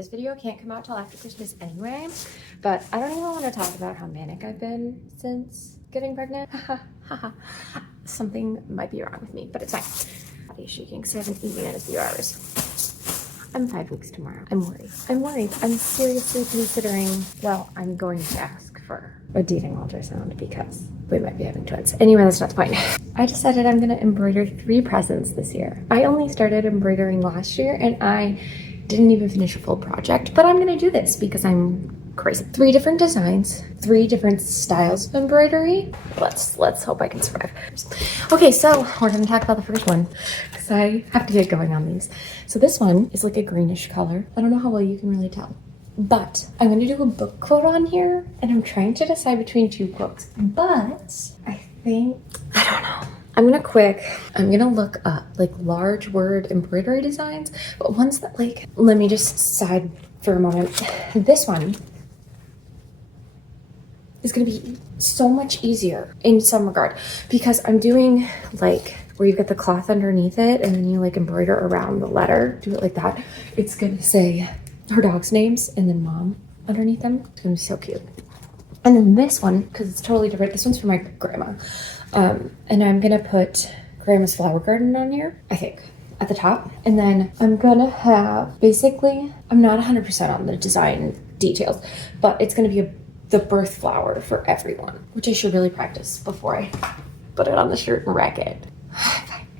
this video can't come out till after Christmas anyway, but I don't even want to talk about how manic I've been since getting pregnant. Something might be wrong with me, but it's fine. Body's shaking because I haven't eaten in a few hours. I'm 5 weeks tomorrow. I'm worried. I'm seriously considering, well, I'm going to ask for a dating ultrasound because we might be having twins. Anyway, that's not the point. I decided I'm gonna embroider 3 presents this year. I only started embroidering last year and I didn't even finish a full project, but I'm gonna do this because I'm crazy. 3 different designs, 3 different styles of embroidery. Let's hope I can survive. Okay, so we're gonna talk about the first one because I have to get going on these. So this one is like a greenish color. I don't know how well you can really tell, but I'm gonna do a book quote on here and I'm trying to decide between 2 quotes, but I don't know. I'm gonna look up like large word embroidery designs, but ones that like, let me just side for a moment. This one is gonna be so much easier in some regard because I'm doing like where you get the cloth underneath it and then you like embroider around the letter, do it like that. It's gonna say her dog's names and then mom underneath them. It's gonna be so cute. And then this one, because it's totally different, this one's for my grandma. And I'm gonna put grandma's flower garden on here, I think, at the top. And then I'm gonna have, basically, I'm not 100% on the design details, but it's gonna be the birth flower for everyone, which I should really practice before I put it on the shirt and rack it.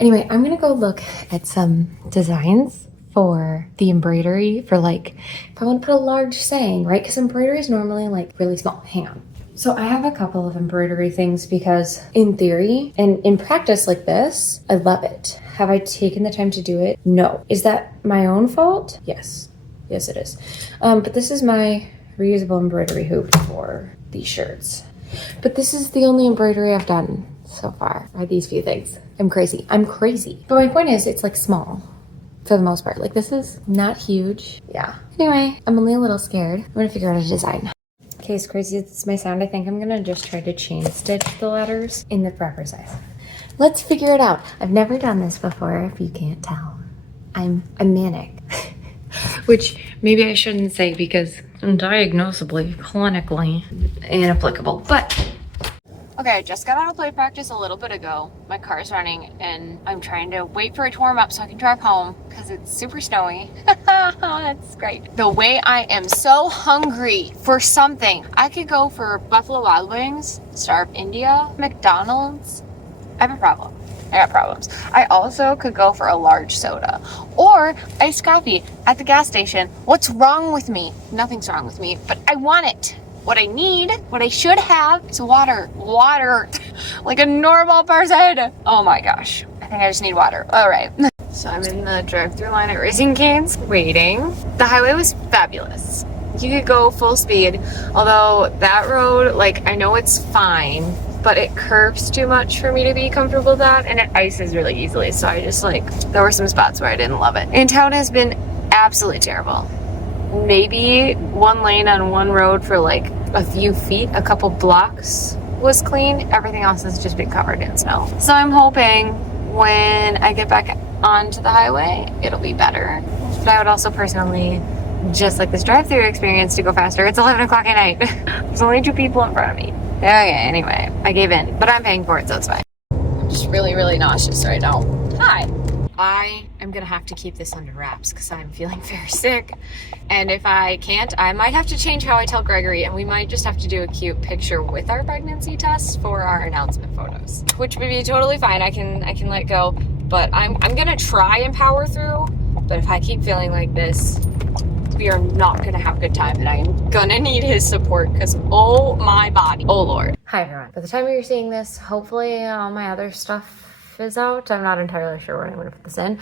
Anyway, I'm gonna go look at some designs for the embroidery for like, if I want to put a large saying, right? Because embroidery is normally like really small. Hang on. So I have a couple of embroidery things because in theory and in practice like this, I love it. Have I taken the time to do it? No. Is that my own fault? Yes. Yes, it is. But this is my reusable embroidery hoop for these shirts. But this is the only embroidery I've done so far, are these few things. I'm crazy. But my point is, it's like small. For the most part. Like this is not huge. Yeah. Anyway, I'm only a little scared. I'm gonna figure out a design. Okay, as crazy as this may sound, I think I'm gonna just try to chain stitch the letters in the proper size. Let's figure it out. I've never done this before, if you can't tell. I'm manic. Which maybe I shouldn't say because diagnosably, clinically, inapplicable. But okay, I just got out of play practice a little bit ago. My car's running and I'm trying to wait for it to warm up so I can drive home because it's super snowy. That's great. The way I am so hungry for something. I could go for Buffalo Wild Wings, Star of India, McDonald's. I have a problem. I got problems. I also could go for a large soda or iced coffee at the gas station. What's wrong with me? Nothing's wrong with me, but I want it. What I need, what I should have is water. Water. Like a normal person. Oh my gosh. I think I just need water. All right. So I'm in the drive-thru line at Raising Cane's waiting. The highway was fabulous. You could go full speed, although that road, like I know it's fine, but it curves too much for me to be comfortable with that and it ices really easily. So I just like, there were some spots where I didn't love it. And town has been absolutely terrible. Maybe one lane on one road for like a few feet, a couple blocks was clean. Everything else has just been covered in snow. So I'm hoping when I get back onto the highway, it'll be better. But I would also personally just like this drive-thru experience to go faster. It's 11 o'clock at night. There's only 2 people in front of me. Okay, anyway, I gave in, but I'm paying for it, so it's fine. I'm just really, really nauseous right now. Hi. I am gonna have to keep this under wraps because I'm feeling very sick. And if I can't, I might have to change how I tell Gregory and we might just have to do a cute picture with our pregnancy test for our announcement photos, which would be totally fine. I can let go, but I'm gonna try and power through. But if I keep feeling like this, we are not gonna have a good time and I am gonna need his support because oh my body, oh Lord. Hi everyone. By the time you're seeing this, hopefully all my other stuff is out. I'm not entirely sure when I'm going to put this in,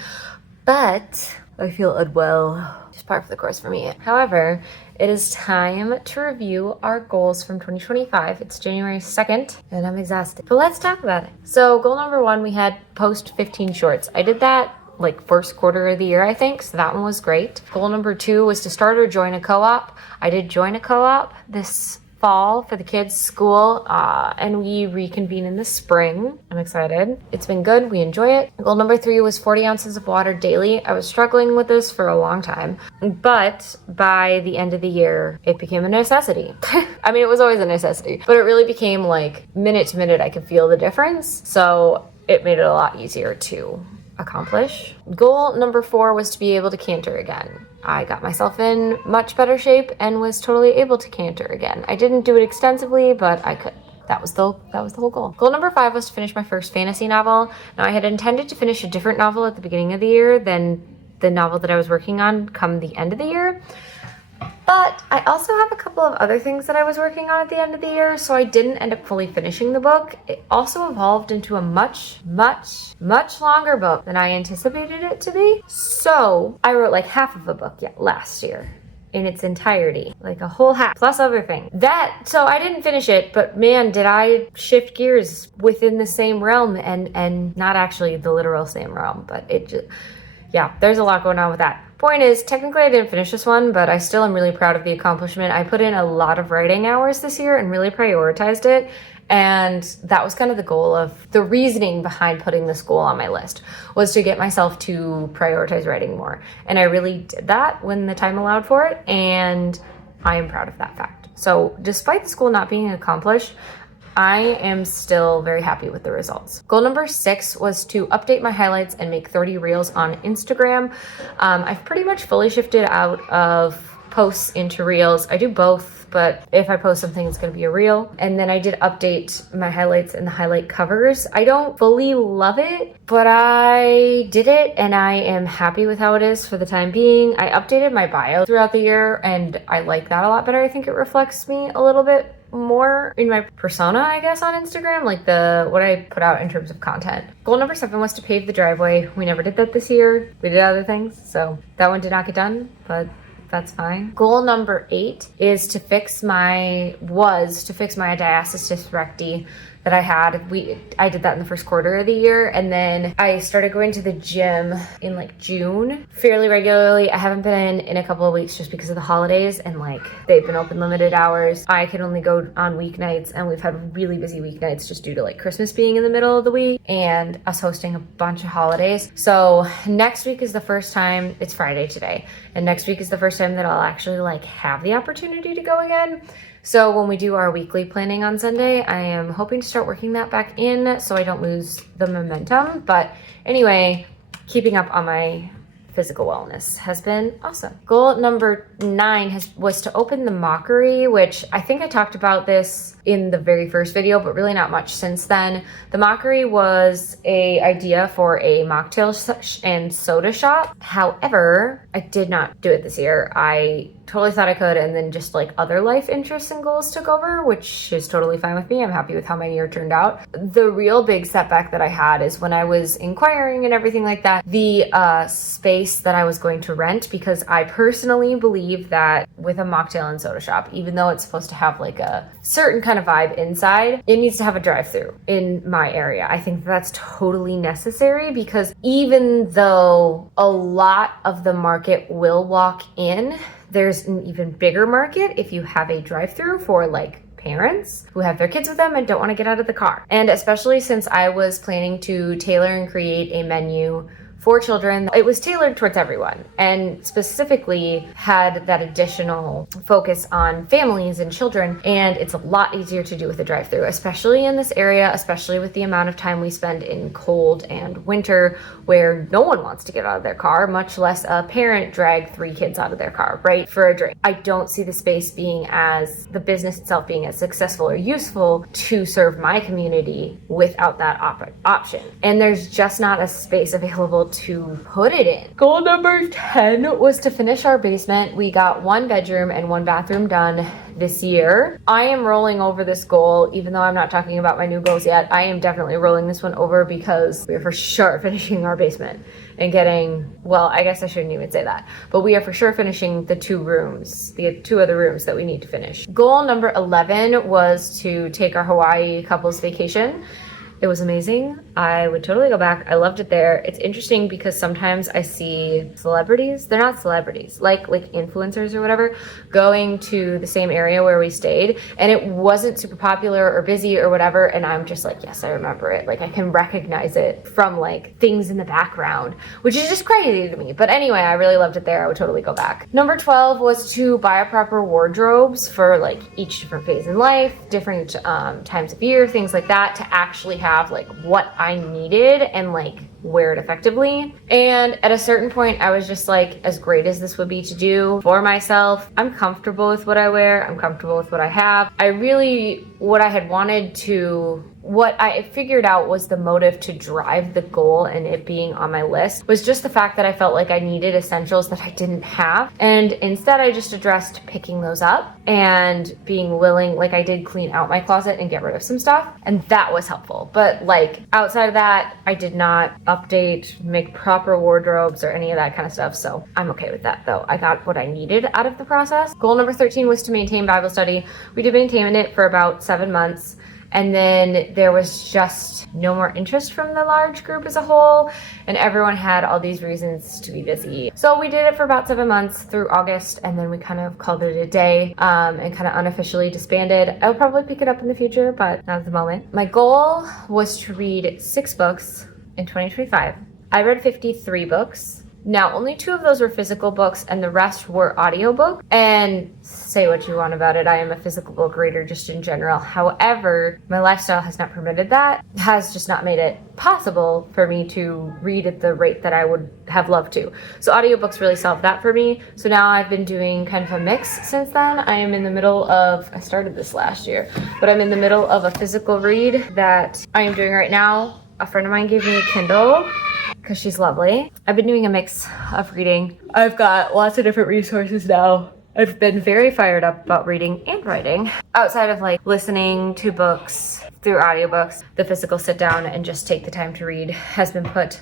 but I feel unwell. Just par for the course for me. However, it is time to review our goals from 2025. It's January 2nd and I'm exhausted, but let's talk about it. So goal number 1, we had post 15 shorts. I did that like first quarter of the year, I think. So that one was great. Goal number 2 was to start or join a co-op. I did join a co-op this fall for the kids' school, and we reconvene in the spring. I'm excited. It's been good. We enjoy it. Goal number 3 was 40 ounces of water daily. I was struggling with this for a long time, but by the end of the year, it became a necessity. I mean, it was always a necessity, but it really became like minute to minute, I could feel the difference. So it made it a lot easier to accomplish. Goal number 4 was to be able to canter again. I got myself in much better shape and was totally able to canter again. I didn't do it extensively, but I could. That was the whole goal. Goal number 5 was to finish my first fantasy novel. Now, I had intended to finish a different novel at the beginning of the year than the novel that I was working on come the end of the year. But I also have a couple of other things that I was working on at the end of the year, so I didn't end up fully finishing the book. It also evolved into a much, much, much longer book than I anticipated it to be. So I wrote like half of a book last year in its entirety, like a whole half, plus other things. So I didn't finish it, but man, did I shift gears within the same realm, and not actually the literal same realm, but it just, yeah, there's a lot going on with that. Point is, technically I didn't finish this one, but I still am really proud of the accomplishment. I put in a lot of writing hours this year and really prioritized it. And that was kind of the goal of the reasoning behind putting this goal on my list, was to get myself to prioritize writing more. And I really did that when the time allowed for it. And I am proud of that fact. So despite this goal not being accomplished, I am still very happy with the results. Goal number 6 was to update my highlights and make 30 reels on Instagram. I've pretty much fully shifted out of posts into reels. I do both, but if I post something, it's going to be a reel. And then I did update my highlights and the highlight covers. I don't fully love it, but I did it and I am happy with how it is for the time being. I updated my bio throughout the year and I like that a lot better. I think it reflects me a little bit more in my persona, I guess, on Instagram, like what I put out in terms of content. Goal number 7 was to pave the driveway. We never did that this year. We did other things, so that one did not get done, but that's fine. Goal number 8 is to fix my diastasis recti that I had. I did that in the first quarter of the year, and then I started going to the gym in like June fairly regularly. I haven't been in a couple of weeks just because of the holidays, and like they've been open limited hours. I can only go on weeknights, and we've had really busy weeknights just due to like Christmas being in the middle of the week and us hosting a bunch of holidays. So next week is the first time, it's Friday today, and next week is the first time that I'll actually like have the opportunity to go again. So when we do our weekly planning on Sunday, I am hoping to start working that back in so I don't lose the momentum. But anyway, keeping up on my physical wellness has been awesome. Goal number 9 was to open the Mockery, which I think I talked about this in the very first video, but really not much since then. The Mockery was a idea for a mocktail and soda shop. However, I did not do it this year. I totally thought I could, and then just like other life interests and goals took over, which is totally fine with me. I'm happy with how my year turned out. The real big setback that I had is when I was inquiring and everything like that, the space that I was going to rent, because I personally believe that with a mocktail and soda shop, even though it's supposed to have like a certain kind of vibe inside, it needs to have a drive-through in my area. I think that's totally necessary, because even though a lot of the market will walk in, there's an even bigger market if you have a drive-through for like parents who have their kids with them and don't want to get out of the car. And especially since I was planning to tailor and create a menu for children, it was tailored towards everyone, and specifically had that additional focus on families and children. And it's a lot easier to do with a drive-through, especially in this area, especially with the amount of time we spend in cold and winter where no one wants to get out of their car, much less a parent drag 3 kids out of their car, right, for a drink. I don't see the space being the business itself being as successful or useful to serve my community without that option. And there's just not a space available to put it in. Goal number 10 was to finish our basement. We got 1 bedroom and 1 bathroom done this year. I am rolling over this goal, even though I'm not talking about my new goals yet. I am definitely rolling this one over because we're for sure finishing our basement and getting, well, I guess I shouldn't even say that, but we are for sure finishing the 2 rooms, the 2 other rooms that we need to finish. Goal number 11 was to take our Hawaii couples vacation. It was amazing. I would totally go back. I loved it there. It's interesting because sometimes I see celebrities, they're not celebrities, like influencers or whatever, going to the same area where we stayed, and it wasn't super popular or busy or whatever, and I'm just like, yes, I remember it. Like, I can recognize it from like things in the background, which is just crazy to me. But anyway, I really loved it there. I would totally go back. Number 12 was to buy a proper wardrobes for like each different phase in life, different times of year, things like that, to actually have like what I needed and like wear it effectively. And at a certain point, I was just like, as great as this would be to do for myself, I'm comfortable with what I wear. I'm comfortable with what I have. What I had wanted to, what I figured out was the motive to drive the goal and it being on my list was just the fact that I felt like I needed essentials that I didn't have. And instead I just addressed picking those up and being willing, like I did clean out my closet and get rid of some stuff. And that was helpful. But like outside of that, I did not update, make proper wardrobes or any of that kind of stuff. So I'm okay with that though. I got what I needed out of the process. Goal number 13 was to maintain Bible study. We did maintain it for about 7 months. And then there was just no more interest from the large group as a whole, and everyone had all these reasons to be busy. So we did it for about 7 months through August, and then we kind of called it a day and kind of unofficially disbanded. I'll probably pick it up in the future, but not at the moment. My goal was to read 6 books in 2025. I read 53 books. Now, only 2 of those were physical books and the rest were audiobook. And say what you want about it, I am a physical book reader just in general. However, my lifestyle has not permitted that, has just not made it possible for me to read at the rate that I would have loved to. So audiobooks really solved that for me. So now I've been doing kind of a mix since then. I am in the middle of, I started this last year, but I'm in the middle of a physical read that I am doing right now. A friend of mine gave me a Kindle because she's lovely. I've been doing a mix of reading. I've got lots of different resources now. I've been very fired up about reading and writing. Outside of like listening to books through audiobooks, the physical sit down and just take the time to read has been put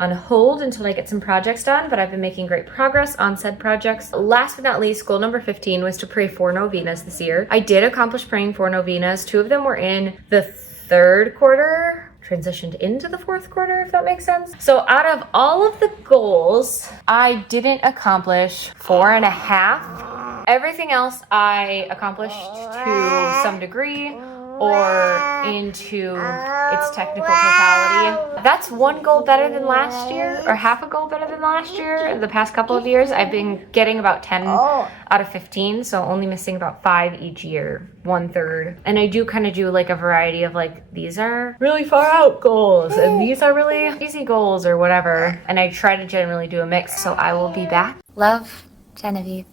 on hold until I get some projects done, but I've been making great progress on said projects. Last but not least, goal number 15 was to pray 4 novenas this year. I did accomplish praying 4 novenas. 2 of them were in the 3rd quarter, transitioned into the 4th quarter, if that makes sense. So out of all of the goals, I didn't accomplish 4.5. Everything else I accomplished to some degree or into its technical totality. That's 1 goal better than last year, or half a goal better than last year. The past couple of years, I've been getting about 10 out of 15, so only missing about 5 each year, 1/3. And I do kind of do like a variety of like, these are really far out goals, and these are really easy goals or whatever. And I try to generally do a mix, so I will be back. Love, Genevieve.